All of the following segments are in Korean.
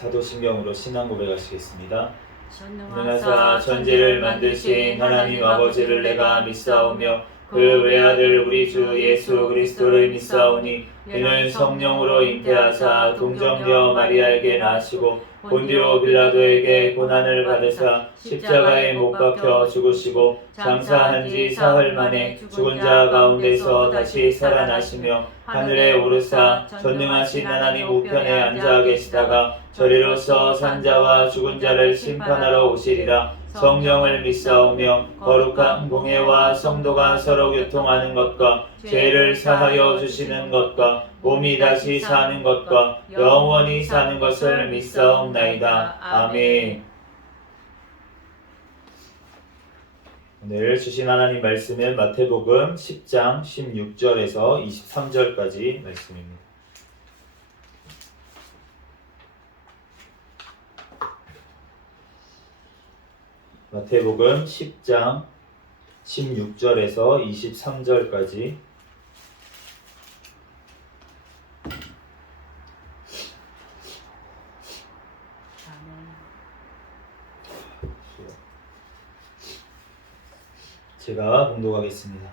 사도신경으로 신앙 고백하시겠습니다. 전능하사 천지를 만드신 하나님 아버지를 내가 믿사오며 그 외아들 우리 주 예수 그리스도를 믿사오니 이는 성령으로 잉태하사 동정녀 마리아에게 나시고 본디오 빌라도에게 고난을 받으사 십자가에 못 박혀 죽으시고 장사한 지 사흘 만에 죽은 자 가운데서 다시 살아나시며 하늘에 오르사 전능하신 하나님 우편에 앉아 계시다가 저리로서 산자와 죽은 자를 심판하러 오시리라. 성령을 믿사오며 거룩한 공예와 성도가 서로 교통하는 것과 죄를 사하여 주시는 것과 몸이 다시 사는 것과 영원히 사는 것을 믿사옵나이다. 아멘. 오늘 주신 하나님 말씀은 마태복음 10장 16절에서 23절까지 말씀입니다. 마태복음 10장 16절에서 23절까지 제가 봉독하겠습니다.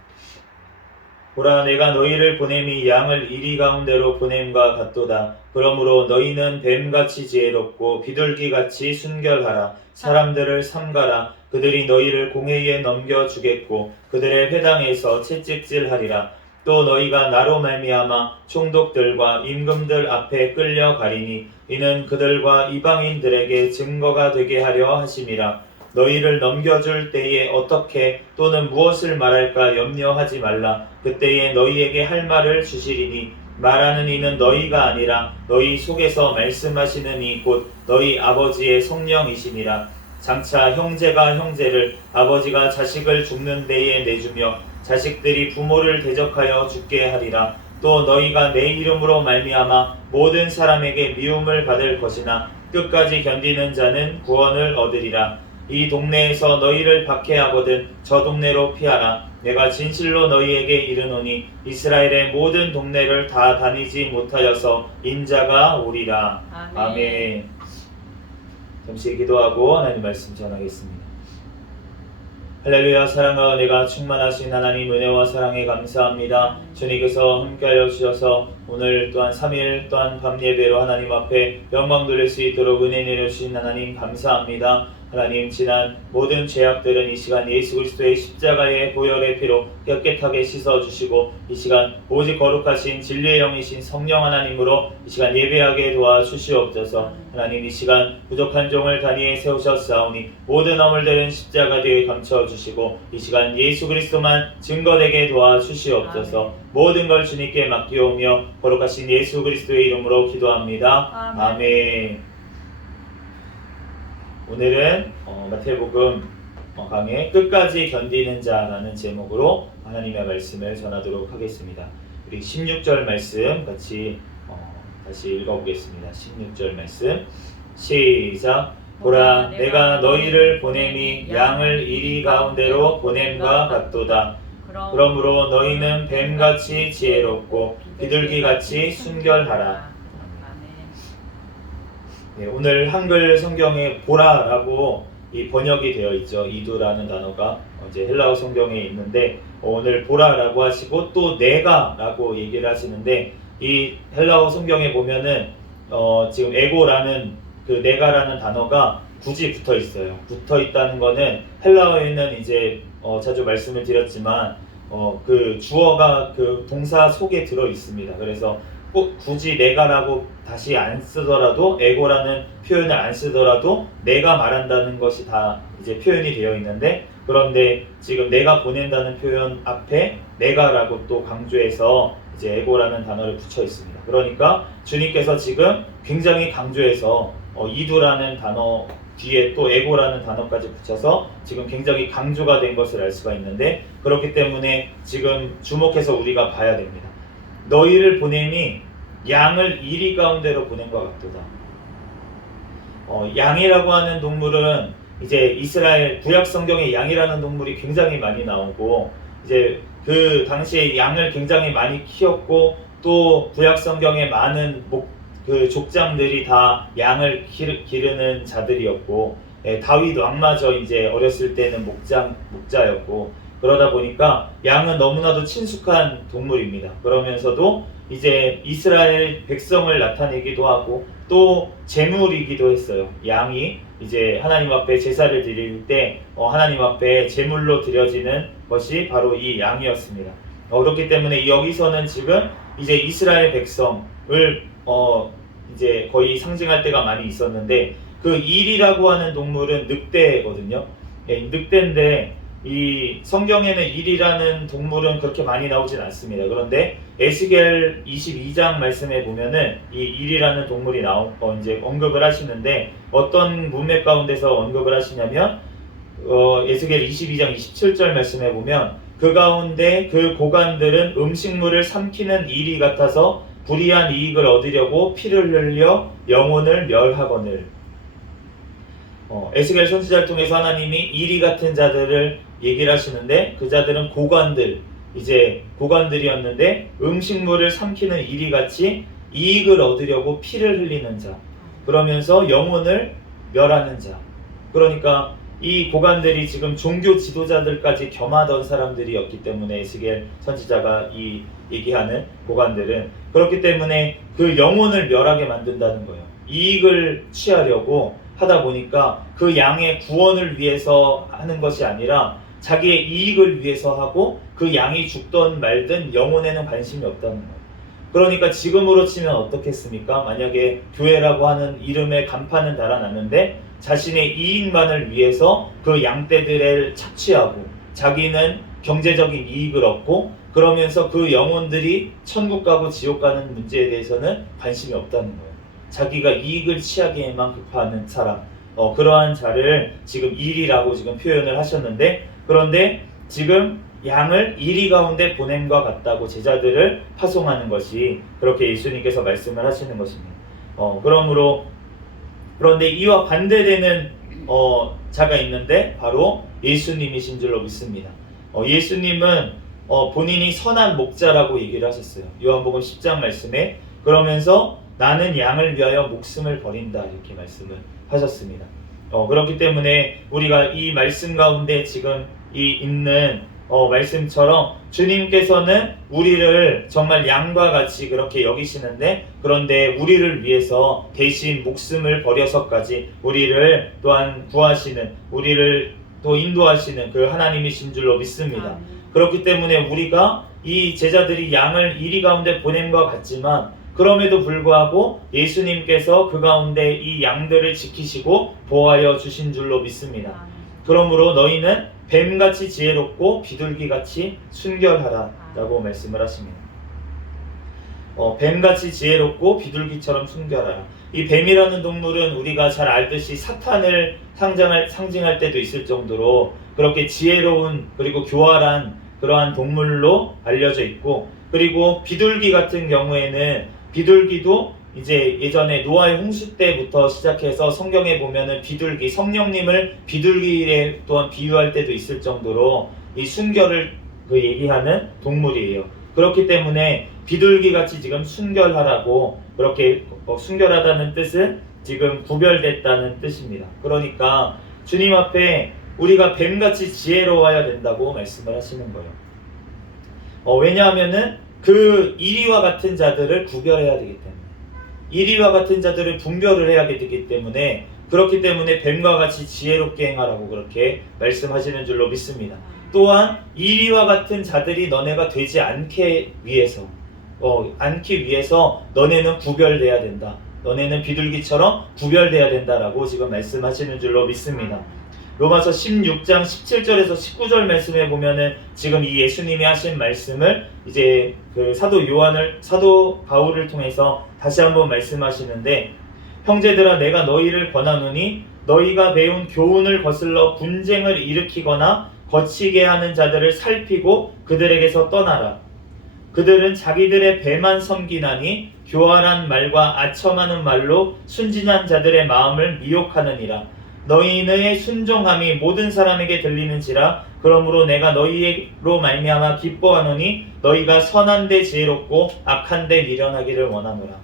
보라, 내가 너희를 보냄이 양을 이리 가운데로 보냄과 같도다. 그러므로 너희는 뱀같이 지혜롭고 비둘기같이 순결하라. 사람들을 삼가라. 그들이 너희를 공회에 넘겨주겠고 그들의 회당에서 채찍질하리라. 또 너희가 나로 말미암아 총독들과 임금들 앞에 끌려가리니 이는 그들과 이방인들에게 증거가 되게 하려 하심이라. 너희를 넘겨줄 때에 어떻게 또는 무엇을 말할까 염려하지 말라. 그때에 너희에게 할 말을 주시리니 말하는 이는 너희가 아니라 너희 속에서 말씀하시는 이 곧 너희 아버지의 성령이시니라. 장차 형제가 형제를 아버지가 자식을 죽는 데에 내주며 자식들이 부모를 대적하여 죽게 하리라. 또 너희가 내 이름으로 말미암아 모든 사람에게 미움을 받을 것이나 끝까지 견디는 자는 구원을 얻으리라. 이 동네에서 너희를 박해하거든 저 동네로 피하라. 내가 진실로 너희에게 이르노니 이스라엘의 모든 동네를 다 다니지 못하여서 인자가 오리라. 아멘. 잠시 기도하고 하나님 말씀 전하겠습니다. 할렐루야. 사랑과 은혜가 충만하신 하나님, 은혜와 사랑에 감사합니다. 주님께서 함께하여 주셔서 오늘 또한 3일 또한 밤 예배로 하나님 앞에 영광 돌릴 수 있도록 은혜 내려주신 하나님 감사합니다. 하나님, 지난 모든 죄악들은 이 시간 예수 그리스도의 십자가의 보혈의 피로 깨끗하게 씻어주시고 이 시간 오직 거룩하신 진리의 영이신 성령 하나님으로 이 시간 예배하게 도와주시옵소서. 하나님, 이 시간 부족한 종을 단위에 세우셨사오니 모든 허물들은 십자가 뒤에 감춰주시고 이 시간 예수 그리스도만 증거되게 도와주시옵소서. 모든 걸 주님께 맡기오며 거룩하신 예수 그리스도의 이름으로 기도합니다. 아멘. 오늘은 마태복음 강의 끝까지 견디는 자라는 제목으로 하나님의 말씀을 전하도록 하겠습니다. 우리 16절 말씀 같이 다시 읽어보겠습니다. 16절 말씀 시작. 보라, 내가 너희를 보냄이 양을 이리 가운데로 보냄과 같도다. 그러므로 너희는 뱀같이 지혜롭고 비둘기같이 순결하라. 네, 오늘 한글 성경에 보라라고 이 번역이 되어 있죠. 이두라는 단어가 이제 헬라어 성경에 있는데 오늘 보라라고 하시고 또 내가라고 얘기를 하시는데 이 헬라어 성경에 보면은 지금 에고라는 그 내가라는 단어가 굳이 붙어 있어요. 붙어 있다는 거는 헬라어에는 이제 자주 말씀을 드렸지만 그 주어가 그 동사 속에 들어 있습니다. 그래서 꼭 굳이 내가라고 다시 안 쓰더라도 에고라는 표현을 안 쓰더라도 내가 말한다는 것이 다 이제 표현이 되어 있는데 그런데 지금 내가 보낸다는 표현 앞에 내가라고 또 강조해서 이제 에고라는 단어를 붙여 있습니다. 그러니까 주님께서 지금 굉장히 강조해서 이두라는 단어 뒤에 또 에고라는 단어까지 붙여서 지금 굉장히 강조가 된 것을 알 수가 있는데 그렇기 때문에 지금 주목해서 우리가 봐야 됩니다. 너희를 보냄이 양을 이리 가운데로 보낸 것 같도다. 양이라고 하는 동물은 이제 이스라엘 구약 성경에 양이라는 동물이 굉장히 많이 나오고 이제 그 당시에 양을 굉장히 많이 키웠고 또 구약 성경에 많은 그 족장들이 다 양을 기르는 자들이었고, 다윗 왕마저 이제 어렸을 때는 목자였고, 그러다 보니까 양은 너무나도 친숙한 동물입니다. 그러면서도 이제 이스라엘 백성을 나타내기도 하고 또 제물이기도 했어요. 양이 이제 하나님 앞에 제사를 드릴 때 하나님 앞에 제물로 드려지는 것이 바로 이 양이었습니다. 그렇기 때문에 여기서는 지금 이제 이스라엘 백성을 이제 거의 상징할 때가 많이 있었는데, 그 일이라고 하는 동물은 늑대거든요. 늑대인데 이 성경에는 일이라는 동물은 그렇게 많이 나오진 않습니다. 그런데 에스겔 22장 말씀에 보면은 이 일이라는 동물이 이제 언급을 하시는데, 어떤 문맥 가운데서 언급을 하시냐면 에스겔 22장 27절 말씀에 보면 그 가운데 그 고관들은 음식물을 삼키는 일이 같아서 불의한 이익을 얻으려고 피를 흘려 영혼을 멸하거늘. 에스겔 선지자를 통해서 하나님이 이리 같은 자들을 얘기를 하시는데, 그 자들은 고관들이었는데 음식물을 삼키는 이리 같이 이익을 얻으려고 피를 흘리는 자, 그러면서 영혼을 멸하는 자. 그러니까 이 고관들이 지금 종교 지도자들까지 겸하던 사람들이었기 때문에 에스겔 선지자가 이 얘기하는 고관들은, 그렇기 때문에 그 영혼을 멸하게 만든다는 거예요. 이익을 취하려고 하다 보니까 그 양의 구원을 위해서 하는 것이 아니라 자기의 이익을 위해서 하고, 그 양이 죽던 말든 영혼에는 관심이 없다는 거예요. 그러니까 지금으로 치면 어떻겠습니까? 만약에 교회라고 하는 이름에 간판은 달아놨는데 자신의 이익만을 위해서 그 양떼들을 착취하고 자기는 경제적인 이익을 얻고, 그러면서 그 영혼들이 천국 가고 지옥 가는 문제에 대해서는 관심이 없다는 거예요. 자기가 이익을 취하기에만 급하는 사람, 그러한 자를 지금 일이라고 지금 표현을 하셨는데, 그런데 지금 양을 이리 가운데 보냄과 같다고 제자들을 파송하는 것이, 그렇게 예수님께서 말씀을 하시는 것입니다. 그런데 이와 반대되는 자가 있는데 바로 예수님이신 줄로 믿습니다. 예수님은 본인이 선한 목자라고 얘기를 하셨어요. 요한복음 10장 말씀에. 그러면서 나는 양을 위하여 목숨을 버린다, 이렇게 말씀을 하셨습니다. 그렇기 때문에 우리가 이 말씀 가운데 지금 있는 말씀처럼 주님께서는 우리를 정말 양과 같이 그렇게 여기시는데, 그런데 우리를 위해서 대신 목숨을 버려서까지 우리를 또한 구하시는, 우리를 또 인도하시는 그 하나님이신 줄로 믿습니다. 그렇기 때문에 우리가 이 제자들이 양을 이리 가운데 보냄과 같지만, 그럼에도 불구하고 예수님께서 그 가운데 이 양들을 지키시고 보호하여 주신 줄로 믿습니다. 그러므로 너희는 뱀같이 지혜롭고 비둘기같이 순결하라 라고 말씀을 하십니다. 뱀같이 지혜롭고 비둘기처럼 순결하라. 이 뱀이라는 동물은 우리가 잘 알듯이 사탄을 상징할 때도 있을 정도로 그렇게 지혜로운 그리고 교활한 그러한 동물로 알려져 있고, 그리고 비둘기 같은 경우에는 비둘기도 이제 예전에 노아의 홍수 때부터 시작해서 성경에 보면은 비둘기, 성령님을 비둘기에 또한 비유할 때도 있을 정도로 이 순결을 얘기하는 동물이에요. 그렇기 때문에 비둘기같이 지금 순결하라고, 그렇게 순결하다는 뜻은 지금 구별됐다는 뜻입니다. 그러니까 주님 앞에 우리가 뱀같이 지혜로워야 된다고 말씀을 하시는 거예요. 왜냐하면은 그 이리와 같은 자들을 구별해야 되기 때문에, 이리와 같은 자들을 분별을 해야 되기 때문에, 그렇기 때문에 뱀과 같이 지혜롭게 행하라고 그렇게 말씀하시는 줄로 믿습니다. 또한 이리와 같은 자들이 너네가 되지 않기 위해서 너네는 구별돼야 된다. 너네는 비둘기처럼 구별돼야 된다라고 지금 말씀하시는 줄로 믿습니다. 로마서 16장 17절에서 19절 말씀에 보면은 지금 이 예수님이 하신 말씀을 이제 그 사도 바울을 통해서 다시 한번 말씀하시는데, 형제들아 내가 너희를 권하노니 너희가 배운 교훈을 거슬러 분쟁을 일으키거나 거치게 하는 자들을 살피고 그들에게서 떠나라. 그들은 자기들의 배만 섬기나니 교활한 말과 아첨하는 말로 순진한 자들의 마음을 미혹하느니라. 너희의 순종함이 모든 사람에게 들리는지라. 그러므로 내가 너희로 말미암아 기뻐하노니 너희가 선한데 지혜롭고 악한데 미련하기를 원하노라.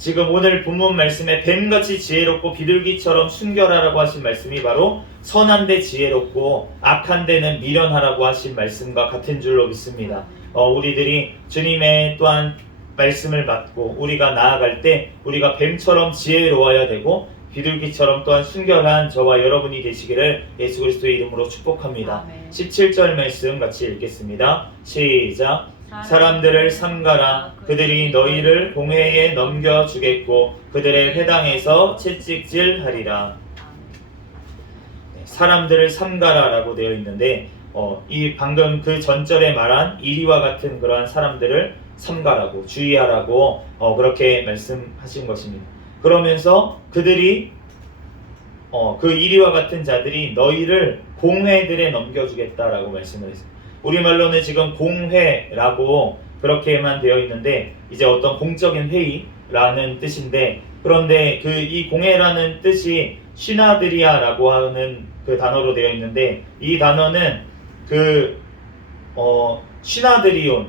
지금 오늘 본문 말씀에 뱀같이 지혜롭고 비둘기처럼 순결하라고 하신 말씀이 바로 선한데 지혜롭고 악한데는 미련하라고 하신 말씀과 같은 줄로 믿습니다. 우리들이 주님의 또한 말씀을 받고 우리가 나아갈 때 우리가 뱀처럼 지혜로워야 되고 비둘기처럼 또한 순결한 저와 여러분이 되시기를 예수 그리스도의 이름으로 축복합니다. 아멘. 17절 말씀 같이 읽겠습니다. 시작. 사람들을 삼가라. 그들이 너희를 공회에 넘겨주겠고 그들의 회당에서 채찍질하리라. 사람들을 삼가라라고 되어 있는데 이 방금 그 전절에 말한 이리와 같은 그러한 사람들을 삼가라고 주의하라고 그렇게 말씀하신 것입니다. 그러면서 그들이 그 이리와 같은 자들이 너희를 공회들에 넘겨주겠다라고 말씀을 했습니다. 우리말로는 지금 공회라고 그렇게만 되어 있는데 이제 어떤 공적인 회의라는 뜻인데, 그런데 이 공회라는 뜻이 시나드리아라고 하는 그 단어로 되어 있는데, 이 단어는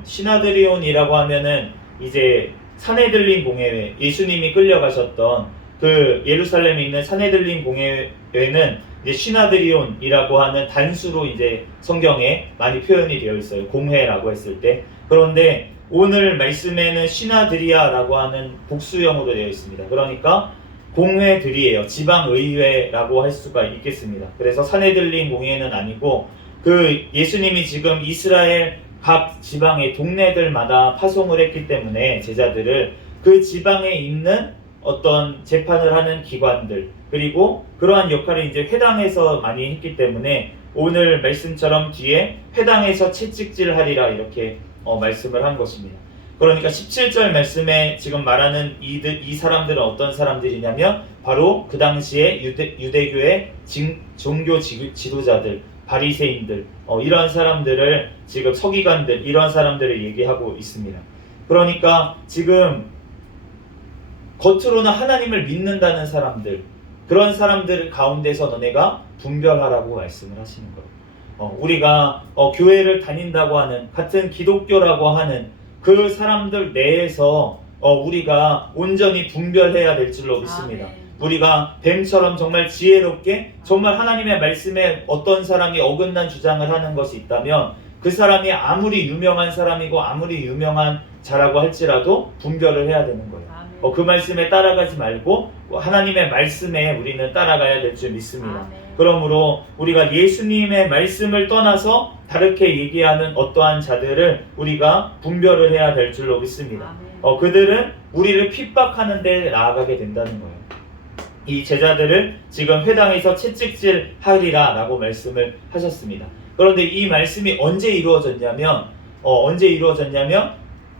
시나드리온이라고 하면은 이제 사네들린 공회회, 예수님이 끌려가셨던 그 예루살렘에 있는 사네들린 공회회는 이제 시나드리온이라고 하는 단수로 이제 성경에 많이 표현이 되어 있어요. 공회라고 했을 때. 그런데 오늘 말씀에는 시나드리아라고 하는 복수형으로 되어 있습니다. 그러니까 공회들이에요. 지방의회라고 할 수가 있겠습니다. 그래서 사네들린 공회는 아니고 그 예수님이 지금 이스라엘 각 지방의 동네들마다 파송을 했기 때문에 제자들을 그 지방에 있는 어떤 재판을 하는 기관들, 그리고 그러한 역할을 이제 회당에서 많이 했기 때문에 오늘 말씀처럼 뒤에 회당에서 채찍질하리라 이렇게 말씀을 한 것입니다. 그러니까 17절 말씀에 지금 말하는 이 사람들은 어떤 사람들이냐면 바로 그 당시에 유대교의 종교 지도자들, 바리새인들, 이러한 사람들을 지금 서기관들, 이러한 사람들을 얘기하고 있습니다. 그러니까 지금 겉으로는 하나님을 믿는다는 사람들, 그런 사람들 가운데서 너네가 분별하라고 말씀을 하시는 거예요. 우리가 교회를 다닌다고 하는, 같은 기독교라고 하는 그 사람들 내에서 우리가 온전히 분별해야 될 줄로 믿습니다. 우리가 뱀처럼 정말 지혜롭게 정말 하나님의 말씀에 어떤 사람이 어긋난 주장을 하는 것이 있다면 그 사람이 아무리 유명한 사람이고 아무리 유명한 자라고 할지라도 분별을 해야 되는 거예요. 그 말씀에 따라가지 말고 하나님의 말씀에 우리는 따라가야 될 줄 믿습니다. 그러므로 우리가 예수님의 말씀을 떠나서 다르게 얘기하는 어떠한 자들을 우리가 분별을 해야 될 줄로 믿습니다. 그들은 우리를 핍박하는 데 나아가게 된다는 거예요. 이 제자들을 지금 회당에서 채찍질하리라 라고 말씀을 하셨습니다. 그런데 이 말씀이 언제 이루어졌냐면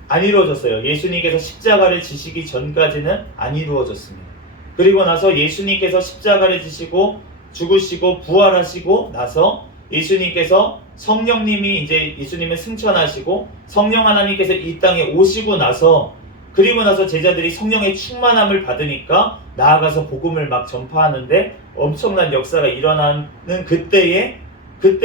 안 이루어졌어요. 예수님께서 십자가를 지시기 전까지는 안 이루어졌습니다. 그리고 나서 예수님께서 십자가를 지시고 죽으시고 부활하시고 나서 예수님께서 성령님이 이제 예수님을 승천하시고 성령 하나님께서 이 땅에 오시고 나서, 그리고 나서 제자들이 성령의 충만함을 받으니까 나아가서 복음을 막 전파하는데 엄청난 역사가 일어나는 그때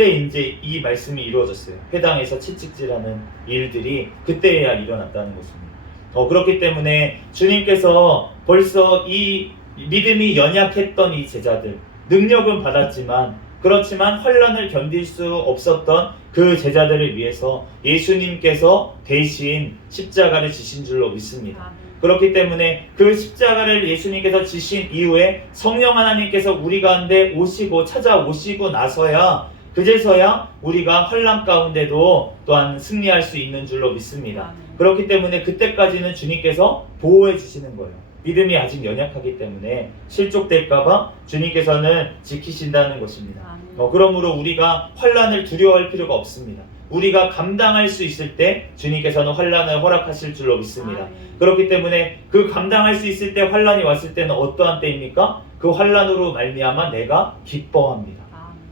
이제 이 말씀이 이루어졌어요. 회당에서 채찍질하는 일들이 그때야 일어났다는 것입니다. 그렇기 때문에 주님께서 벌써 이 믿음이 연약했던 이 제자들, 능력은 받았지만 그렇지만 환난을 견딜 수 없었던 그 제자들을 위해서 예수님께서 대신 십자가를 지신 줄로 믿습니다. 그렇기 때문에 그 십자가를 예수님께서 지신 이후에 성령 하나님께서 우리 가운데 오시고 찾아오시고 나서야, 그제서야 우리가 환난 가운데도 또한 승리할 수 있는 줄로 믿습니다. 그렇기 때문에 그때까지는 주님께서 보호해 주시는 거예요. 믿음이 아직 연약하기 때문에 실족될까봐 주님께서는 지키신다는 것입니다. 그러므로 우리가 환난을 두려워할 필요가 없습니다. 우리가 감당할 수 있을 때 주님께서는 환난을 허락하실 줄로 믿습니다. 그렇기 때문에 그 감당할 수 있을 때 환난이 왔을 때는 어떠한 때입니까? 그 환난으로 말미암아 내가 기뻐합니다.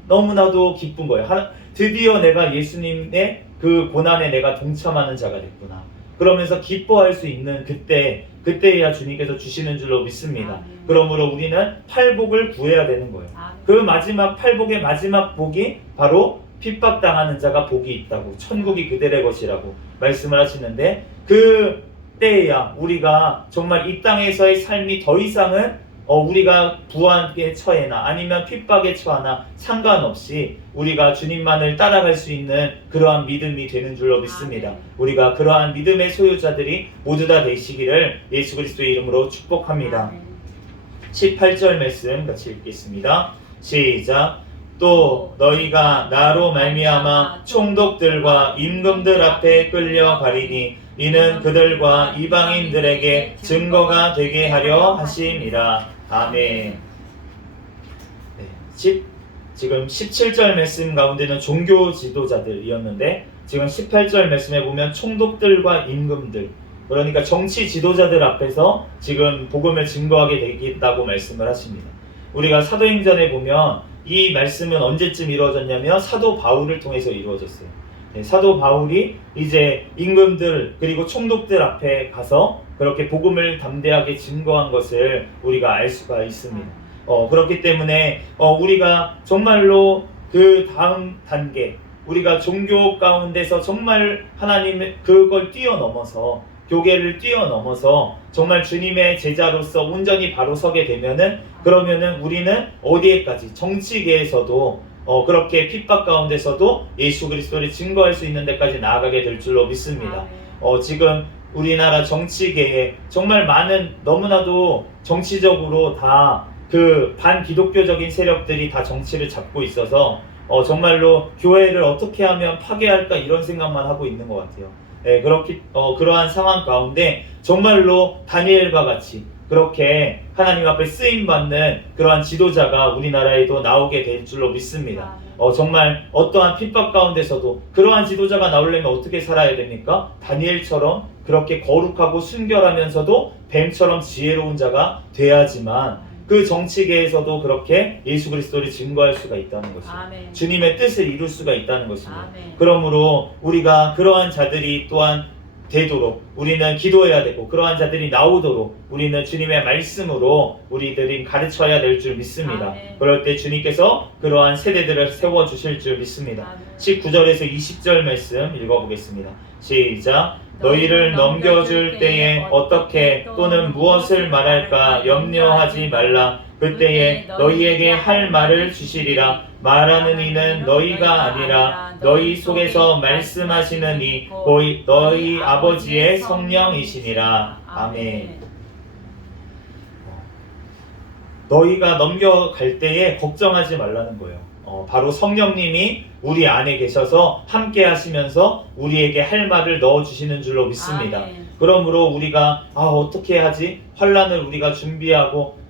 너무나도 기쁜 거예요. 드디어 내가 예수님의 그 고난에 내가 동참하는 자가 됐구나. 그러면서 기뻐할 수 있는 그때야 주님께서 주시는 줄로 믿습니다. 그러므로 우리는 팔복을 구해야 되는 거예요. 그 마지막 팔복의 마지막 복이 바로 핍박당하는 자가 복이 있다고, 천국이 그들의 것이라고 말씀을 하시는데, 그 때에야 우리가 정말 이 땅에서의 삶이 더 이상은 우리가 부한의 처해나 아니면 핍박에 처하나 상관없이 우리가 주님만을 따라갈 수 있는 그러한 믿음이 되는 줄로 믿습니다. 아멘. 우리가 그러한 믿음의 소유자들이 모두 다 되시기를 예수 그리스도의 이름으로 축복합니다. 아멘. 18절 말씀 같이 읽겠습니다. 시작. 또 너희가 나로 말미암아 총독들과 임금들 앞에 끌려가리니 이는 그들과 이방인들에게 증거가 되게 하려 하심이라. 아멘. 네, 지금 17절 말씀 가운데는 종교 지도자들이었는데 지금 18절 말씀에 보면 총독들과 임금들, 그러니까 정치 지도자들 앞에서 지금 복음을 증거하게 되겠다고 말씀을 하십니다. 우리가 사도행전에 보면 이 말씀은 언제쯤 이루어졌냐면 사도 바울을 통해서 이루어졌어요. 네, 사도 바울이 이제 임금들 그리고 총독들 앞에 가서 그렇게 복음을 담대하게 증거한 것을 우리가 알 수가 있습니다. 그렇기 때문에 우리가 정말로 그 다음 단계, 우리가 종교 가운데서 정말 하나님의 그걸 뛰어넘어서 교계를 뛰어넘어서 정말 주님의 제자로서 온전히 바로 서게 되면은 그러면은 우리는 어디에까지 정치계에서도 그렇게 핍박 가운데서도 예수 그리스도를 증거할 수 있는 데까지 나아가게 될 줄로 믿습니다. 지금 우리나라 정치계에 정말 많은 너무나도 정치적으로 다 그 반기독교적인 세력들이 다 정치를 잡고 있어서 정말로 교회를 어떻게 하면 파괴할까 이런 생각만 하고 있는 것 같아요. 네, 그러한 상황 가운데 정말로 다니엘과 같이 그렇게 하나님 앞에 쓰임받는 그러한 지도자가 우리나라에도 나오게 될 줄로 믿습니다. 정말 어떠한 핍박 가운데서도 그러한 지도자가 나오려면 어떻게 살아야 됩니까? 다니엘처럼 그렇게 거룩하고 순결하면서도 뱀처럼 지혜로운 자가 돼야지만 그 정치계에서도 그렇게 예수 그리스도를 증거할 수가 있다는 것입니다. 아멘. 주님의 뜻을 이룰 수가 있다는 것입니다. 아멘. 그러므로 우리가 그러한 자들이 또한 되도록 우리는 기도해야 되고 그러한 자들이 나오도록 우리는 주님의 말씀으로 우리들이 가르쳐야 될 줄 믿습니다. 아멘. 그럴 때 주님께서 그러한 세대들을 세워주실 줄 믿습니다. 아멘. 19절에서 20절 말씀 읽어보겠습니다. 시작. 너희를 넘겨줄 때에 어떻게 또는 무엇을 말할까 염려하지 말라. 그때에 너희에게 할 말을 주시리라. 말하는 이는 너희가 아니라 너희 속에서 말씀하시는 이 너희 아버지의 성령이시니라. 아멘. 너희가 넘겨갈 때에 걱정하지 말라는 거예요. 바로 성령님이 우리 안에 계셔서 함께 하시면서 우리에게 할 말을 넣어주시는 줄로 믿습니다. 아멘. 그러므로 우리가 어떻게 하지? 환란을 우리가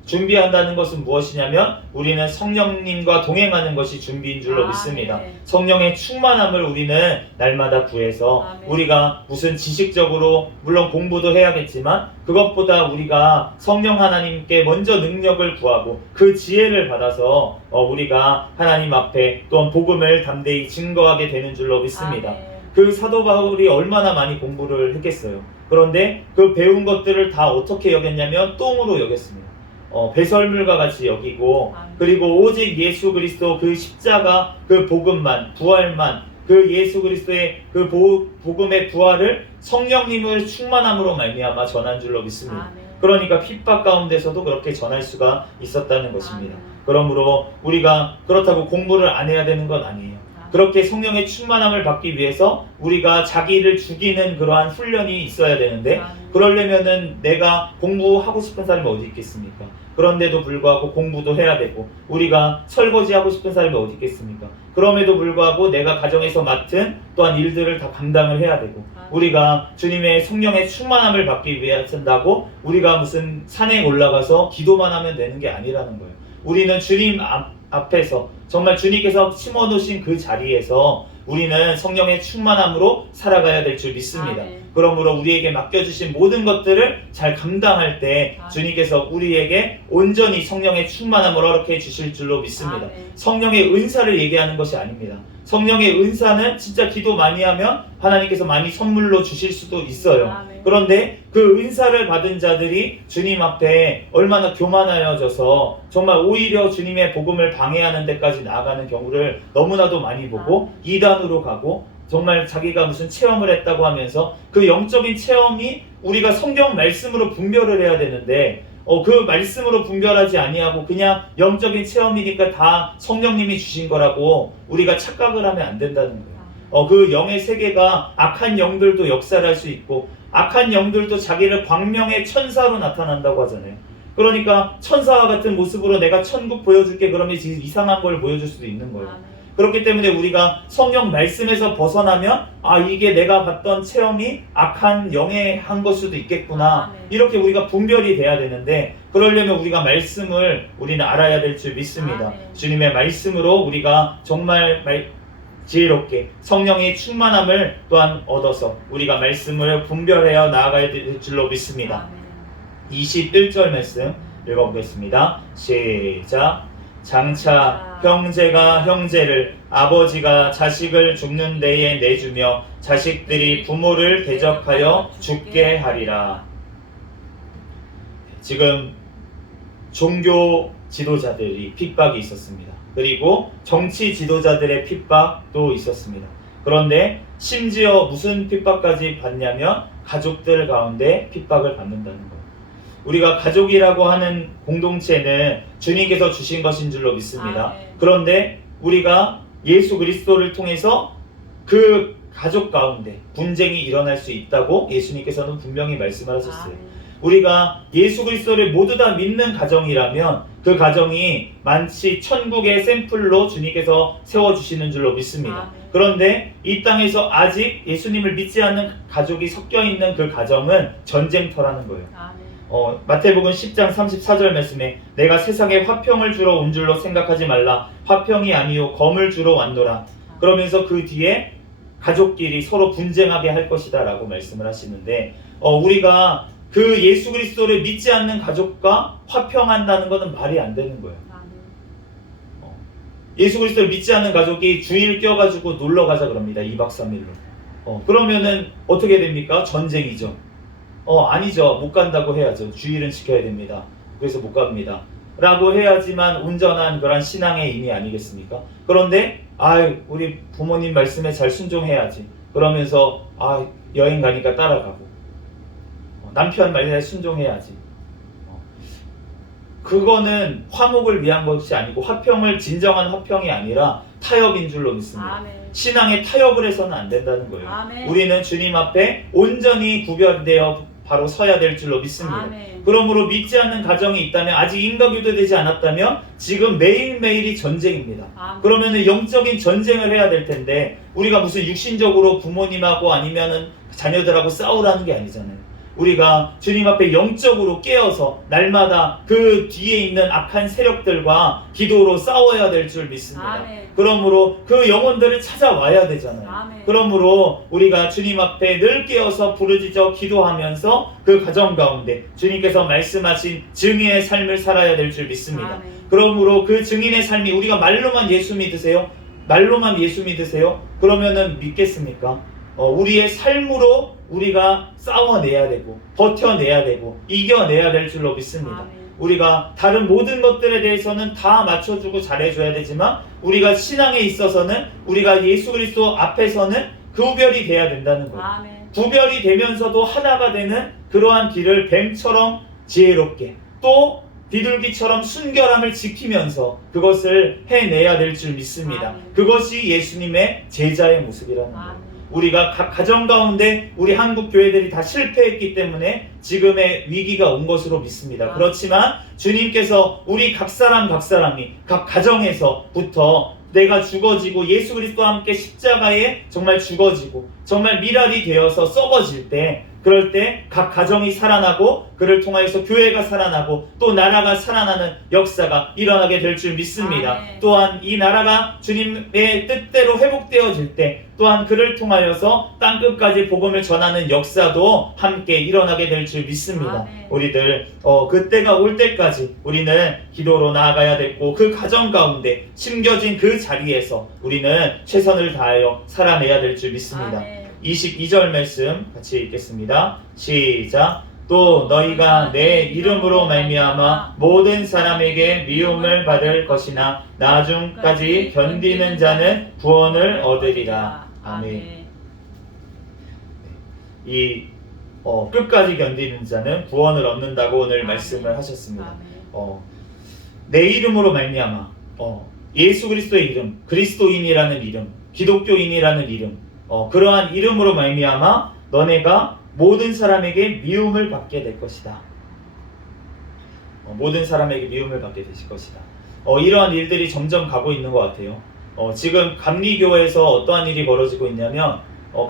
준비한다는 것은 무엇이냐면 우리는 성령님과 동행하는 것이 준비인 줄로 믿습니다. 성령의 충만함을 우리는 날마다 구해서 아멘. 우리가 무슨 지식적으로 물론 공부도 해야겠지만 그것보다 우리가 성령 하나님께 먼저 능력을 구하고 그 지혜를 받아서 우리가 하나님 앞에 또한 복음을 담대히 증거하게 되는 줄로 믿습니다. 아멘. 그 사도 바울이 얼마나 많이 공부를 했겠어요. 그런데 그 배운 것들을 다 어떻게 여겼냐면 똥으로 여겼습니다. 배설물과 같이 여기고 그리고 오직 예수 그리스도 그 십자가 그 복음만 부활만 그 예수 그리스도의 그 복음의 부활을 성령님을 충만함으로 말미암아 전한 줄로 믿습니다. 아멘. 그러니까 핍박 가운데서도 그렇게 전할 수가 있었다는 것입니다. 아멘. 그러므로 우리가 그렇다고 공부를 안 해야 되는 건 아니에요. 그렇게 성령의 충만함을 받기 위해서 우리가 자기를 죽이는 그러한 훈련이 있어야 되는데 그러려면은 내가 공부하고 싶은 사람이 어디 있겠습니까? 그런데도 불구하고 공부도 해야 되고 우리가 설거지하고 싶은 사람이 어디 있겠습니까? 그럼에도 불구하고 내가 가정에서 맡은 또한 일들을 다 감당을 해야 되고 우리가 주님의 성령의 충만함을 받기 위해서다고 우리가 무슨 산에 올라가서 기도만 하면 되는 게 아니라는 거예요. 우리는 주님 앞에서 정말 주님께서 심어놓으신 그 자리에서 우리는 성령의 충만함으로 살아가야 될 줄 믿습니다. 아멘. 그러므로 우리에게 맡겨주신 모든 것들을 잘 감당할 때 아멘. 주님께서 우리에게 온전히 성령의 충만함을 허락해 주실 줄로 믿습니다. 아멘. 성령의 은사를 얘기하는 것이 아닙니다. 성령의 은사는 진짜 기도 많이 하면 하나님께서 많이 선물로 주실 수도 있어요. 아멘. 그런데 그 은사를 받은 자들이 주님 앞에 얼마나 교만하여져서 정말 오히려 주님의 복음을 방해하는 데까지 나아가는 경우를 너무나도 많이 보고 이단으로 가고 정말 자기가 무슨 체험을 했다고 하면서 그 영적인 체험이 우리가 성경 말씀으로 분별을 해야 되는데 그 말씀으로 분별하지 아니하고 그냥 영적인 체험이니까 다 성령님이 주신 거라고 우리가 착각을 하면 안 된다는 거예요. 그 영의 세계가 악한 영들도 역사할 수 있고 악한 영들도 자기를 광명의 천사로 나타난다고 하잖아요. 그러니까 천사와 같은 모습으로 내가 천국 보여줄게 그러면 이상한 걸 보여줄 수도 있는 거예요. 그렇기 때문에 우리가 성령 말씀에서 벗어나면 이게 내가 봤던 체험이 악한 영의 한 걸 수도 있겠구나. 이렇게 우리가 분별이 돼야 되는데 그러려면 우리가 말씀을 우리는 알아야 될 줄 믿습니다. 주님의 말씀으로 우리가 정말 지혜롭게 성령의 충만함을 또한 얻어서 우리가 말씀을 분별하여 나아가야 될 줄로 믿습니다. 21절 말씀 읽어보겠습니다. 시작. 장차 형제가 형제를 아버지가 자식을 죽는 데에 내주며 자식들이 부모를 대적하여 죽게 하리라. 지금 종교 지도자들이 핍박이 있었습니다. 그리고 정치 지도자들의 핍박도 있었습니다. 그런데 심지어 무슨 핍박까지 받냐면 가족들 가운데 핍박을 받는다는 거예요. 우리가 가족이라고 하는 공동체는 주님께서 주신 것인 줄로 믿습니다. 그런데 우리가 예수 그리스도를 통해서 그 가족 가운데 분쟁이 일어날 수 있다고 예수님께서는 분명히 말씀을 하셨어요. 우리가 예수 그리스도를 모두 다 믿는 가정이라면 그 가정이 만치 천국의 샘플로 주님께서 세워주시는 줄로 믿습니다. 그런데 이 땅에서 아직 예수님을 믿지 않는 가족이 섞여있는 그 가정은 전쟁터라는 거예요. 마태복음 10장 34절 말씀에 내가 세상에 화평을 주러 온 줄로 생각하지 말라. 화평이 아니요 검을 주러 왔노라. 그러면서 그 뒤에 가족끼리 서로 분쟁하게 할 것이다 라고 말씀을 하시는데 우리가 그 예수 그리스도를 믿지 않는 가족과 화평한다는 것은 말이 안 되는 거예요. 예수 그리스도를 믿지 않는 가족이 주일 껴가지고 놀러 가자 그럽니다. 2박 3일로. 그러면은 어떻게 됩니까? 전쟁이죠. 아니죠. 못 간다고 해야죠. 주일은 지켜야 됩니다. 그래서 못 갑니다. 라고 해야지만 온전한 그런 신앙의 의미 아니겠습니까? 그런데 우리 부모님 말씀에 잘 순종해야지. 그러면서 여행 가니까 따라가고 남편 말에 순종해야지. 그거는 화목을 위한 것이 아니고 화평을 진정한 화평이 아니라 타협인 줄로 믿습니다. 신앙에 타협을 해서는 안 된다는 거예요. 우리는 주님 앞에 온전히 구별되어 바로 서야 될 줄로 믿습니다. 그러므로 믿지 않는 가정이 있다면 아직 인과교도 되지 않았다면 지금 매일매일이 전쟁입니다. 그러면은 영적인 전쟁을 해야 될 텐데 우리가 무슨 육신적으로 부모님하고 아니면은 자녀들하고 싸우라는 게 아니잖아요. 우리가 주님 앞에 영적으로 깨어서 날마다 그 뒤에 있는 악한 세력들과 기도로 싸워야 될 줄 믿습니다. 그러므로 그 영혼들을 찾아와야 되잖아요. 그러므로 우리가 주님 앞에 늘 깨어서 부르짖어 기도하면서 그 가정 가운데 주님께서 말씀하신 증인의 삶을 살아야 될 줄 믿습니다. 그러므로 그 증인의 삶이 우리가 말로만 예수 믿으세요? 말로만 예수 믿으세요? 그러면은 믿겠습니까? 우리의 삶으로 우리가 싸워내야 되고 버텨내야 되고 이겨내야 될 줄로 믿습니다. 우리가 다른 모든 것들에 대해서는 다 맞춰주고 잘해줘야 되지만 우리가 신앙에 있어서는 우리가 예수 그리스도 앞에서는 구별이 돼야 된다는 거예요. 구별이 되면서도 하나가 되는 그러한 길을 뱀처럼 지혜롭게 또 비둘기처럼 순결함을 지키면서 그것을 해내야 될 줄 믿습니다. 그것이 예수님의 제자의 모습이라는 거예요. 우리가 각 가정 가운데 우리 한국 교회들이 다 실패했기 때문에 지금의 위기가 온 것으로 믿습니다. 그렇지만 주님께서 우리 각 사람이 각 가정에서부터 내가 죽어지고 예수 그리스도와 함께 십자가에 정말 죽어지고 정말 미랄이 되어서 썩어질 때 그럴 때 각 가정이 살아나고 그를 통하여서 교회가 살아나고 또 나라가 살아나는 역사가 일어나게 될 줄 믿습니다. 또한 이 나라가 주님의 뜻대로 회복되어질 때 또한 그를 통하여서 땅끝까지 복음을 전하는 역사도 함께 일어나게 될 줄 믿습니다. 우리들 그때가 올 때까지 우리는 기도로 나아가야 되고 그 가정 가운데 심겨진 그 자리에서 우리는 최선을 다하여 살아내야 될 줄 믿습니다. 22절 말씀 같이 읽겠습니다. 시작. 또 너희가 내 이름으로 말미암아 모든 사람에게 미움을 받을 것이나 나중까지 견디는 자는 구원을 얻으리라. 아멘. 이 끝까지 견디는 자는 구원을 얻는다고 오늘 아멘. 말씀을 하셨습니다. 아멘. 내 이름으로 말미암아 예수 그리스도의 이름, 그리스도인이라는 이름, 기독교인이라는 이름, 그러한 이름으로 말미암아 너네가 모든 사람에게 미움을 받게 될 것이다. 모든 사람에게 미움을 받게 되실 것이다. 이러한 일들이 점점 가고 있는 것 같아요. 지금 감리교에서 어떠한 일이 벌어지고 있냐면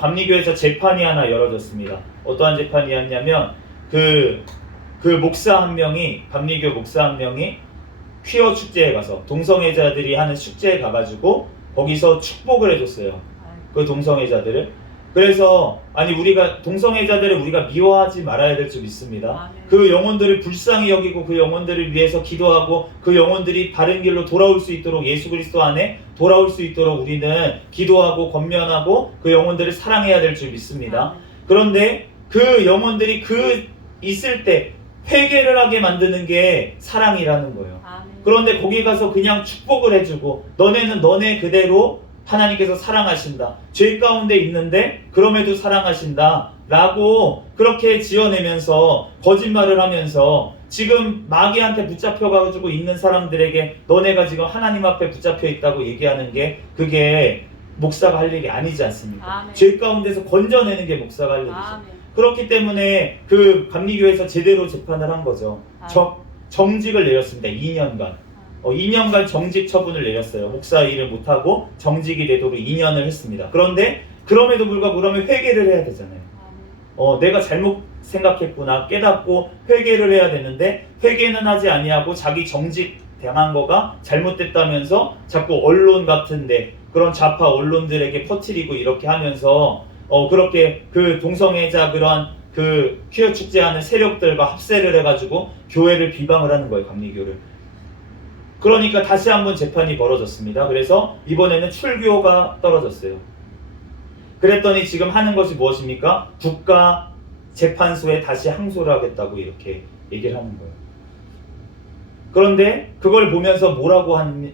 감리교에서 재판이 하나 열어졌습니다. 어떠한 재판이었냐면 그 목사 한 명이, 감리교 목사 한 명이 퀴어 축제에 가서, 동성애자들이 하는 축제에 가가지고 거기서 축복을 해줬어요. 그 동성애자들을. 그래서 우리가 동성애자들을 우리가 미워하지 말아야 될 줄 믿습니다. 그 영혼들을 불쌍히 여기고 그 영혼들을 위해서 기도하고 그 영혼들이 바른 길로 돌아올 수 있도록, 예수 그리스도 안에 돌아올 수 있도록 우리는 기도하고 권면하고 그 영혼들을 사랑해야 될 줄 믿습니다. 그런데 그 영혼들이 있을 때 회개를 하게 만드는 게 사랑이라는 거예요. 그런데 거기 가서 그냥 축복을 해주고 너네는 너네 그대로 하나님께서 사랑하신다, 죄 가운데 있는데 그럼에도 사랑하신다 라고 그렇게 지어내면서 거짓말을 하면서 지금 마귀한테 붙잡혀가지고 있는 사람들에게 너네가 지금 하나님 앞에 붙잡혀 있다고 얘기하는 게, 그게 목사가 할 일이 아니지 않습니까? 아멘. 죄 가운데서 건져내는 게 목사가 할 일이죠. 그렇기 때문에 그 감리교에서 제대로 재판을 한 거죠. 정직을 내렸습니다. 2년간. 2년간 정직 처분을 내렸어요. 목사 일을 못하고 정직이 되도록 2년을 했습니다. 그런데 그럼에도 불구하고 그러면 회개를 해야 되잖아요. 내가 잘못 생각했구나 깨닫고 회개를 해야 되는데 회개는 하지 아니하고 자기 정직 당한 거가 잘못됐다면서 자꾸 언론 같은데 그런 좌파 언론들에게 퍼뜨리고 이렇게 하면서 그렇게 그 동성애자 그런 그 퀴어 축제하는 세력들과 합세를 해가지고 교회를 비방을 하는 거예요. 감리교를. 그러니까 다시 한번 재판이 벌어졌습니다. 그래서 이번에는 출교가 떨어졌어요. 그랬더니 지금 하는 것이 무엇입니까? 국가 재판소에 다시 항소를 하겠다고 이렇게 얘기를 하는 거예요. 그런데 그걸 보면서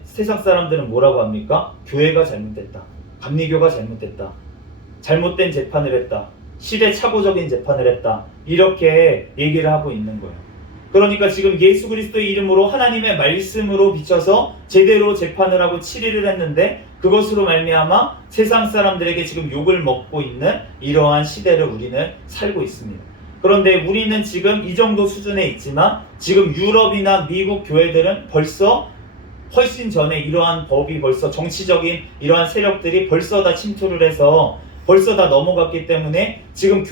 세상 사람들은 뭐라고 합니까? 교회가 잘못됐다. 감리교가 잘못됐다. 잘못된 재판을 했다. 시대착오적인 재판을 했다. 이렇게 얘기를 하고 있는 거예요. 그러니까 지금 예수 그리스도의 이름으로 하나님의 말씀으로 비춰서 제대로 재판을 하고 치리를 했는데 그것으로 말미암아 세상 사람들에게 지금 욕을 먹고 있는 이러한 시대를 우리는 살고 있습니다. 그런데 우리는 지금 이 정도 수준에 있지만 지금 유럽이나 미국 교회들은 벌써 훨씬 전에 이러한 법이 벌써 정치적인 이러한 세력들이 벌써 다 침투를 해서 벌써 다 넘어갔기 때문에 지금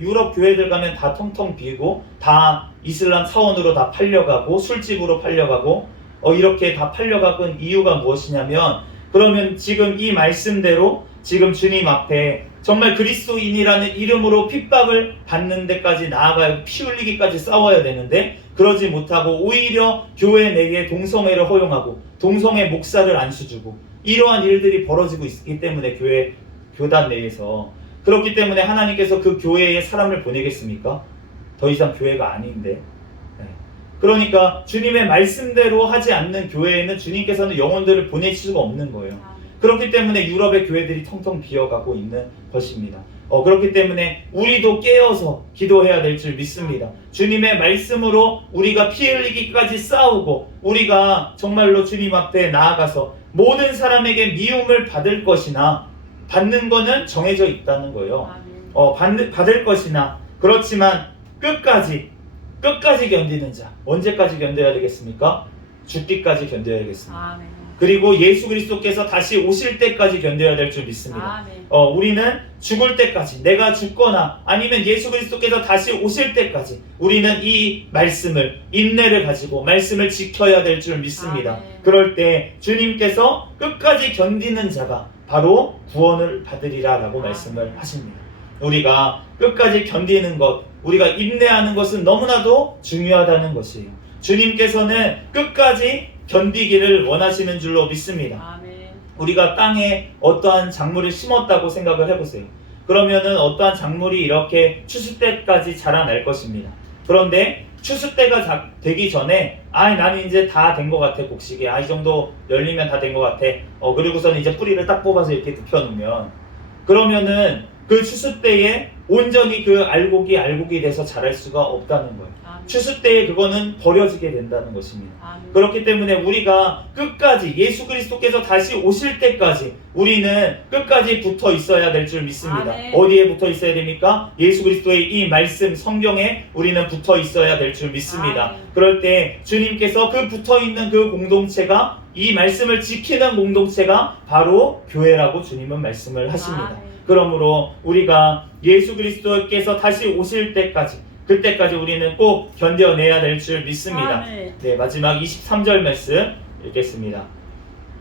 유럽 교회들 가면 다 텅텅 비고 다 이슬람 사원으로 다 팔려가고 술집으로 팔려가고 이렇게 다 팔려가는 이유가 무엇이냐면, 그러면 지금 이 말씀대로 지금 주님 앞에 정말 그리스도인이라는 이름으로 핍박을 받는 데까지 나아가야 피 흘리기까지 싸워야 되는데 그러지 못하고 오히려 교회 내에 동성애를 허용하고 동성애 목사를 안수주고 이러한 일들이 벌어지고 있기 때문에 교단 내에서, 그렇기 때문에 하나님께서 그 교회에 사람을 보내겠습니까? 더 이상 교회가 아닌데. 그러니까 주님의 말씀대로 하지 않는 교회에는 주님께서는 영혼들을 보내실 수가 없는 거예요. 그렇기 때문에 유럽의 교회들이 텅텅 비어가고 있는 것입니다. 그렇기 때문에 우리도 깨어서 기도해야 될 줄 믿습니다. 주님의 말씀으로 우리가 피 흘리기까지 싸우고 우리가 정말로 주님 앞에 나아가서 모든 사람에게 미움을 받을 것이나, 받는 거는 정해져 있다는 거예요. 받을 것이나, 그렇지만 끝까지 견디는 자, 언제까지 견뎌야 되겠습니까? 죽기까지 견뎌야 되겠습니다. 그리고 예수 그리스도께서 다시 오실 때까지 견뎌야 될 줄 믿습니다. 우리는 죽을 때까지, 내가 죽거나 아니면 예수 그리스도께서 다시 오실 때까지 우리는 이 말씀을, 인내를 가지고 말씀을 지켜야 될 줄 믿습니다. 그럴 때 주님께서 끝까지 견디는 자가 바로 구원을 받으리라 라고 말씀을 하십니다. 우리가 끝까지 견디는 것, 우리가 인내하는 것은 너무나도 중요하다는 것이에요. 주님께서는 끝까지 견디기를 원하시는 줄로 믿습니다. 우리가 땅에 어떠한 작물을 심었다고 생각을 해보세요. 그러면은 어떠한 작물이 이렇게 추수 때까지 자라날 것입니다. 그런데 추수 때가 되기 전에 나는 이제 다 된 것 같아, 곡식이 이 정도 열리면 다 된 것 같아. 그리고서는 이제 뿌리를 딱 뽑아서 이렇게 눕혀놓으면 그러면은 그 추수 때에 온전히 그 알곡이 돼서 자랄 수가 없다는 거예요. 아멘. 추수 때에 그거는 버려지게 된다는 것입니다. 아멘. 그렇기 때문에 우리가 끝까지 예수 그리스도께서 다시 오실 때까지 우리는 끝까지 붙어 있어야 될 줄 믿습니다. 아멘. 어디에 붙어 있어야 됩니까? 예수 그리스도의 이 말씀 성경에 우리는 붙어 있어야 될 줄 믿습니다. 아멘. 그럴 때 주님께서 그 붙어 있는 그 공동체가 이 말씀을 지키는 공동체가 바로 교회라고 주님은 말씀을 하십니다. 아멘. 그러므로 우리가 예수 그리스도께서 다시 오실 때까지 그때까지 우리는 꼭 견뎌내야 될 줄 믿습니다. 아멘. 네, 마지막 23절 말씀 읽겠습니다.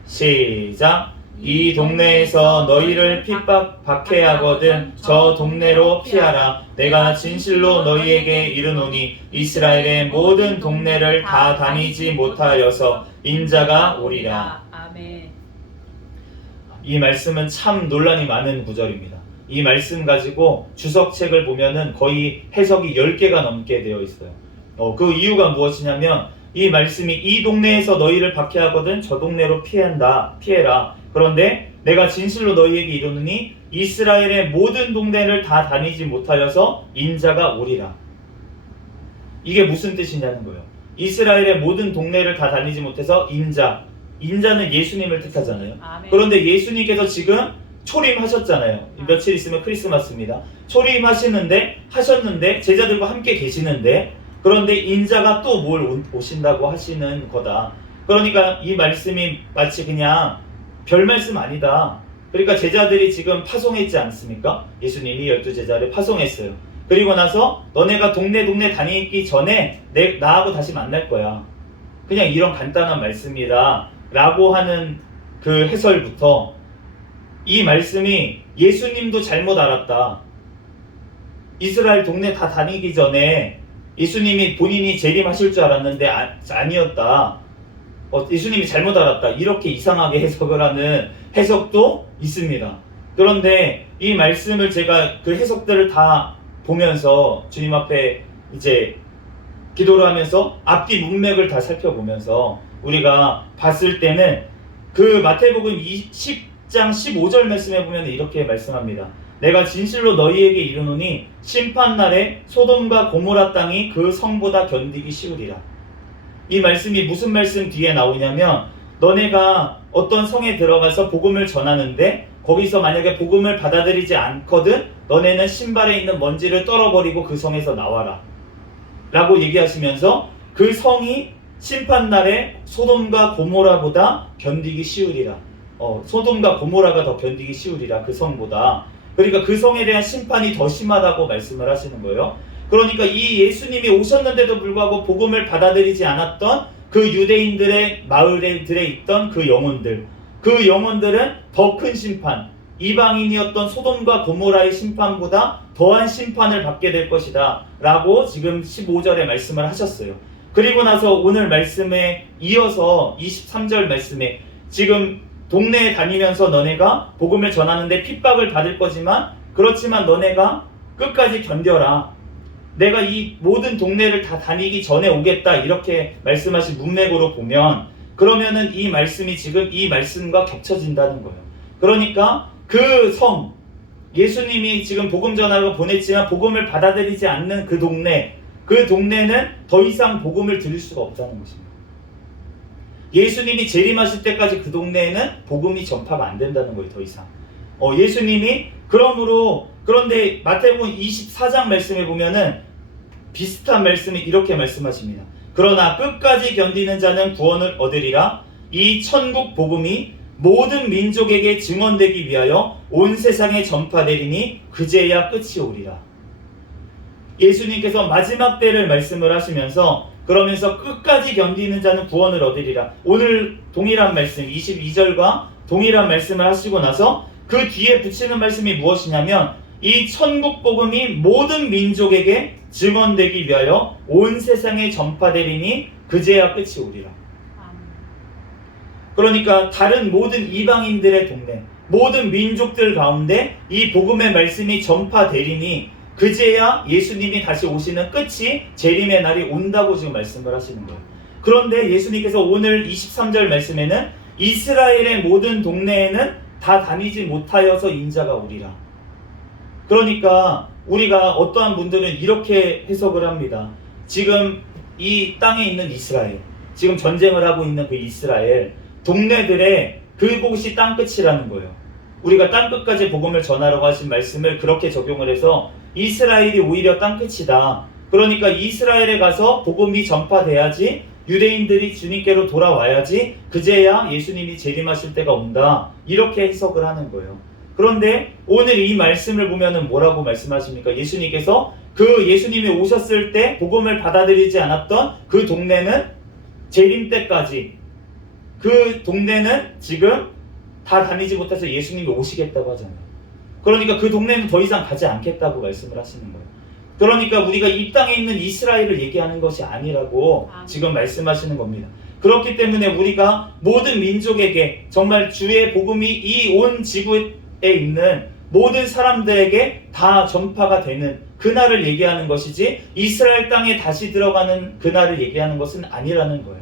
시작. 이 동네에서 너희를 핍박 박해하거든 저 동네로 피하라. 내가 진실로 너희에게 이르노니 이스라엘의 모든 동네를 다 다니지 못하여서 인자가 오리라. 아멘. 이 말씀은 참 논란이 많은 구절입니다. 이 말씀 가지고 주석책을 보면은 거의 해석이 10개가 넘게 되어 있어요. 그 이유가 무엇이냐면 이 말씀이 이 동네에서 너희를 박해하거든 저 동네로 피해라. 그런데 내가 진실로 너희에게 이르노니 이스라엘의 모든 동네를 다 다니지 못하여서 인자가 오리라. 이게 무슨 뜻이냐는 거예요. 이스라엘의 모든 동네를 다 다니지 못해서 인자는 예수님을 뜻하잖아요. 아멘. 그런데 예수님께서 지금 초림하셨잖아요. 며칠 있으면 크리스마스입니다. 하셨는데 제자들과 함께 계시는데 그런데 인자가 또 뭘 오신다고 하시는 거다. 그러니까 이 말씀이 마치 그냥 별 말씀 아니다. 그러니까 제자들이 지금 파송했지 않습니까? 예수님이 12제자를 파송했어요. 그리고 나서 너네가 동네 다니기 전에 나하고 다시 만날 거야. 그냥 이런 간단한 말씀이다 라고 하는 그 해설부터 이 말씀이 예수님도 잘못 알았다. 이스라엘 동네 다 다니기 전에 예수님이 본인이 재림하실 줄 알았는데 아니었다. 예수님이 잘못 알았다. 이렇게 이상하게 해석을 하는 해석도 있습니다. 그런데 이 말씀을 제가 그 해석들을 다 보면서 주님 앞에 이제 기도를 하면서 앞뒤 문맥을 다 살펴보면서 우리가 봤을 때는 그 마태복음 10장 15절 말씀에 보면 이렇게 말씀합니다. 내가 진실로 너희에게 이르노니 심판날에 소돔과 고모라 땅이 그 성보다 견디기 쉬우리라. 이 말씀이 무슨 말씀 뒤에 나오냐면 너네가 어떤 성에 들어가서 복음을 전하는데 거기서 만약에 복음을 받아들이지 않거든 너네는 신발에 있는 먼지를 떨어버리고 그 성에서 나와라 라고 얘기하시면서 그 성이 심판날에 소돔과 고모라보다 견디기 쉬우리라. 소돔과 고모라가 더 견디기 쉬우리라. 그 성보다. 그러니까 그 성에 대한 심판이 더 심하다고 말씀을 하시는 거예요. 그러니까 이 예수님이 오셨는데도 불구하고 복음을 받아들이지 않았던 그 유대인들의 마을들에 있던 그 영혼들은 더 큰 심판, 이방인이었던 소돔과 고모라의 심판보다 더한 심판을 받게 될 것이다 라고 지금 15절에 말씀을 하셨어요. 그리고 나서 오늘 말씀에 이어서 23절 말씀에 지금 동네에 다니면서 너네가 복음을 전하는데 핍박을 받을 거지만 그렇지만 너네가 끝까지 견뎌라. 내가 이 모든 동네를 다 다니기 전에 오겠다 이렇게 말씀하신 문맥으로 보면 그러면은 이 말씀이 지금 이 말씀과 겹쳐진다는 거예요. 그러니까 그 성 예수님이 지금 복음 전하러 보냈지만 복음을 받아들이지 않는 그 동네는 더 이상 복음을 들을 수가 없다는 것입니다. 예수님이 재림하실 때까지 그 동네에는 복음이 전파가 안 된다는 거예요. 더 이상 예수님이 그런데 마태복음 24장 말씀에 보면은 비슷한 말씀이 이렇게 말씀하십니다. 그러나 끝까지 견디는 자는 구원을 얻으리라. 이 천국 복음이 모든 민족에게 증언되기 위하여 온 세상에 전파되리니 그제야 끝이 오리라. 예수님께서 마지막 때를 말씀을 하시면서 그러면서 끝까지 견디는 자는 구원을 얻으리라. 오늘 동일한 말씀 22절과 동일한 말씀을 하시고 나서 그 뒤에 붙이는 말씀이 무엇이냐면 이 천국 복음이 모든 민족에게 증언되기 위하여 온 세상에 전파되리니 그제야 끝이 오리라. 그러니까 다른 모든 이방인들의 동네, 모든 민족들 가운데 이 복음의 말씀이 전파되리니 그제야 예수님이 다시 오시는 끝이 재림의 날이 온다고 지금 말씀을 하시는 거예요. 그런데 예수님께서 오늘 23절 말씀에는 이스라엘의 모든 동네에는 다 다니지 못하여서 인자가 오리라. 그러니까 우리가 어떠한 분들은 이렇게 해석을 합니다. 지금 이 땅에 있는 이스라엘, 지금 전쟁을 하고 있는 그 이스라엘 동네들의 그곳이 땅끝이라는 거예요. 우리가 땅끝까지 복음을 전하라고 하신 말씀을 그렇게 적용을 해서 이스라엘이 오히려 땅끝이다. 그러니까 이스라엘에 가서 복음이 전파돼야지, 유대인들이 주님께로 돌아와야지, 그제야 예수님이 재림하실 때가 온다. 이렇게 해석을 하는 거예요. 그런데 오늘 이 말씀을 보면은 뭐라고 말씀하십니까? 예수님께서 그 예수님이 오셨을 때 복음을 받아들이지 않았던 그 동네는 재림 때까지, 그 동네는 지금 다 다니지 못해서 예수님이 오시겠다고 하잖아요. 그러니까 그 동네는 더 이상 가지 않겠다고 말씀을 하시는 거예요. 그러니까 우리가 이 땅에 있는 이스라엘을 얘기하는 것이 아니라고 지금 말씀하시는 겁니다. 그렇기 때문에 우리가 모든 민족에게 정말 주의 복음이 이 온 지구에 있는 모든 사람들에게 다 전파가 되는 그날을 얘기하는 것이지, 이스라엘 땅에 다시 들어가는 그날을 얘기하는 것은 아니라는 거예요.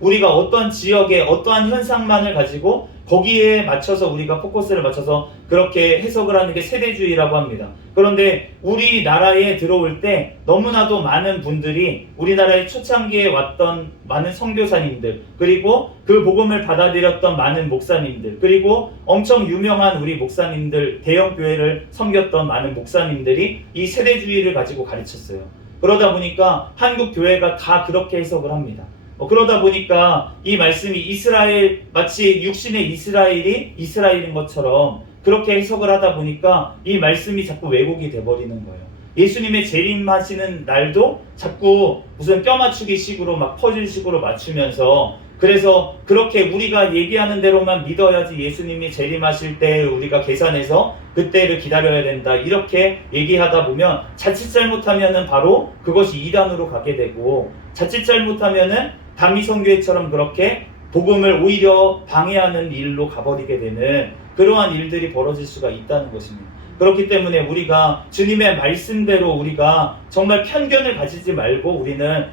우리가 어떤 지역에 어떠한 현상만을 가지고 거기에 맞춰서 우리가 포커스를 맞춰서 그렇게 해석을 하는 게 세대주의라고 합니다. 그런데 우리나라에 들어올 때 너무나도 많은 분들이 우리나라에 초창기에 왔던 많은 선교사님들, 그리고 그 복음을 받아들였던 많은 목사님들, 그리고 엄청 유명한 우리 목사님들, 대형 교회를 섬겼던 많은 목사님들이 이 세대주의를 가지고 가르쳤어요. 그러다 보니까 한국 교회가 다 그렇게 해석을 합니다. 그러다 보니까 이 말씀이 이스라엘, 마치 육신의 이스라엘이 이스라엘인 것처럼 그렇게 해석을 하다 보니까 이 말씀이 자꾸 왜곡이 돼버리는 거예요. 예수님의 재림하시는 날도 자꾸 무슨 껴맞추기 식으로 막 퍼즐 식으로 맞추면서, 그래서 그렇게 우리가 얘기하는 대로만 믿어야지 예수님이 재림하실 때 우리가 계산해서 그때를 기다려야 된다, 이렇게 얘기하다 보면 자칫 잘못하면은 바로 그것이 이단으로 가게 되고, 자칫 잘못하면은 다미성교회처럼 그렇게 복음을 오히려 방해하는 일로 가버리게 되는 그러한 일들이 벌어질 수가 있다는 것입니다. 그렇기 때문에 우리가 주님의 말씀대로 우리가 정말 편견을 가지지 말고 우리는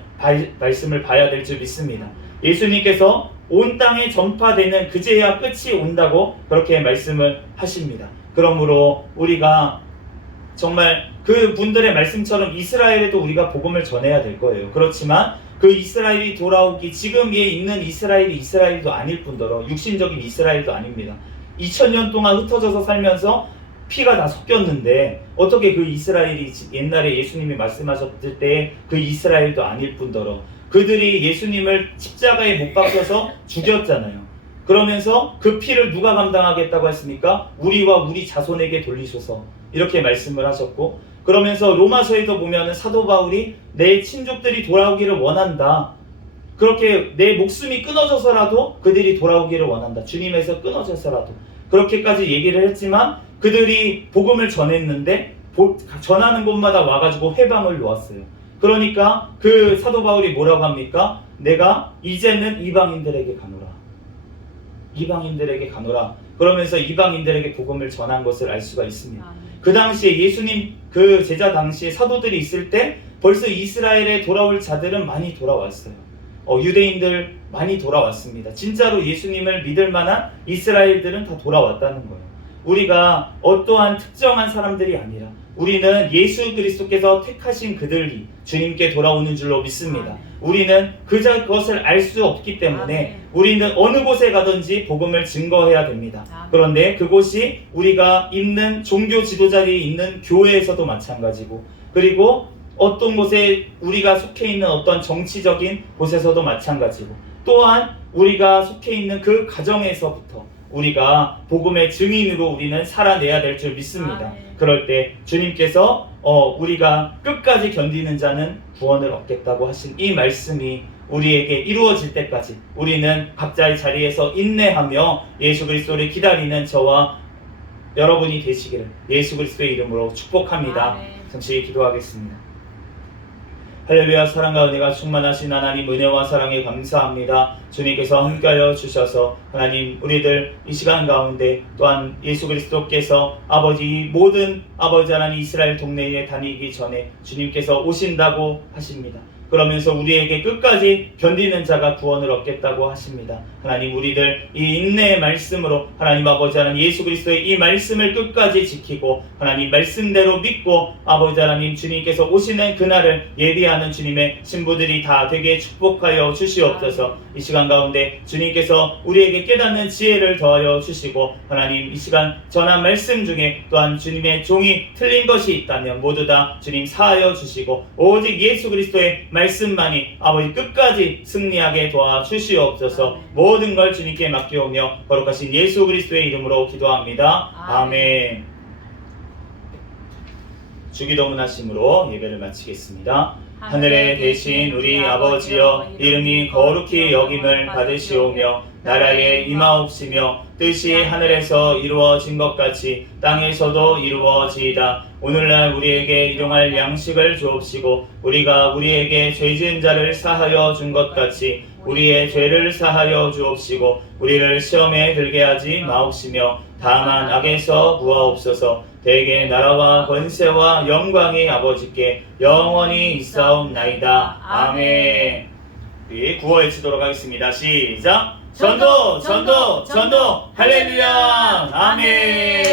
말씀을 봐야 될 줄 믿습니다. 예수님께서 온 땅에 전파되는 그제야 끝이 온다고 그렇게 말씀을 하십니다. 그러므로 우리가 정말 그 분들의 말씀처럼 이스라엘에도 우리가 복음을 전해야 될 거예요. 그렇지만 그 이스라엘이 돌아오기, 지금에 있는 이스라엘이 이스라엘도 아닐 뿐더러 육신적인 이스라엘도 아닙니다. 2000년 동안 흩어져서 살면서 피가 다 섞였는데 어떻게 그 이스라엘이 옛날에 예수님이 말씀하셨을 때 그 이스라엘도 아닐 뿐더러 그들이 예수님을 십자가에 못 박혀서 죽였잖아요. 그러면서 그 피를 누가 감당하겠다고 했습니까? 우리와 우리 자손에게 돌리소서, 이렇게 말씀을 하셨고, 그러면서 로마서에도 보면은 사도 바울이 내 친족들이 돌아오기를 원한다, 그렇게 내 목숨이 끊어져서라도 그들이 돌아오기를 원한다, 주님에서 끊어져서라도, 그렇게까지 얘기를 했지만 그들이 복음을 전했는데 전하는 곳마다 와가지고 회방을 놓았어요. 그러니까 그 사도 바울이 뭐라고 합니까? 내가 이제는 이방인들에게 가노라, 이방인들에게 가노라, 그러면서 이방인들에게 복음을 전한 것을 알 수가 있습니다. 그 당시에 예수님 그 제자 당시에 사도들이 있을 때 벌써 이스라엘에 돌아올 자들은 많이 돌아왔어요. 유대인들 많이 돌아왔습니다. 진짜로 예수님을 믿을 만한 이스라엘들은 다 돌아왔다는 거예요. 우리가 어떠한 특정한 사람들이 아니라 우리는 예수 그리스도께서 택하신 그들이 주님께 돌아오는 줄로 믿습니다. 우리는 그것을 알 수 없기 때문에 우리는 어느 곳에 가든지 복음을 증거해야 됩니다. 그런데 그곳이 우리가 있는 종교 지도자들이 있는 교회에서도 마찬가지고, 그리고 어떤 곳에 우리가 속해 있는 어떤 정치적인 곳에서도 마찬가지고, 또한 우리가 속해 있는 그 가정에서부터 우리가 복음의 증인으로 우리는 살아내야 될 줄 믿습니다. 그럴 때 주님께서 우리가 끝까지 견디는 자는 구원을 얻겠다고 하신 이 말씀이 우리에게 이루어질 때까지 우리는 각자의 자리에서 인내하며 예수 그리스도를 기다리는 저와 여러분이 되시기를 예수 그리스도의 이름으로 축복합니다. 잠시 기도하겠습니다. 할렐루야. 사랑과 은혜가 충만하신 하나님, 은혜와 사랑에 감사합니다. 주님께서 함께하여 주셔서 하나님, 우리들 이 시간 가운데 또한 예수 그리스도께서 아버지 모든 아버지 하나님 이스라엘 동네에 다니기 전에 주님께서 오신다고 하십니다. 그러면서 우리에게 끝까지 견디는 자가 구원을 얻겠다고 하십니다. 하나님, 우리들 이 인내의 말씀으로 하나님 아버지 하나님 예수 그리스도의 이 말씀을 끝까지 지키고 하나님 말씀대로 믿고 아버지 하나님 주님께서 오시는 그날을 예비하는 주님의 신부들이 다 되게 축복하여 주시옵소서. 이 시간 가운데 주님께서 우리에게 깨닫는 지혜를 더하여 주시고 하나님 이 시간 전한 말씀 중에 또한 주님의 종이 틀린 것이 있다면 모두 다 주님 사하여 주시고 오직 예수 그리스도의 말씀만이 아버지 끝까지 승리하게 도와주시옵소서. 모든 걸 주님께 맡겨오며 거룩하신 예수 그리스도의 이름으로 기도합니다. 아멘. 주기도문 하심으로 예배를 마치겠습니다. 하늘에 계신 우리 아버지여, 이름이 거룩히 여김을 받으시오며 나라에 임하옵시며 뜻이 하늘에서 이루어진 것 같이 땅에서도 이루어지이다. 오늘날 우리에게 일용할 양식을 주옵시고 우리가 우리에게 죄 지은 자를 사하여 준 것 같이 우리의 죄를 사하여 주옵시고 우리를 시험에 들게 하지 마옵시며 다만 악에서 구하옵소서. 대개 나라와 권세와 영광이 아버지께 영원히 있사옵나이다. 아멘. 우리 구호 외치도록 하겠습니다. 시작. 전도 전도 전도 할렐루야. 아멘.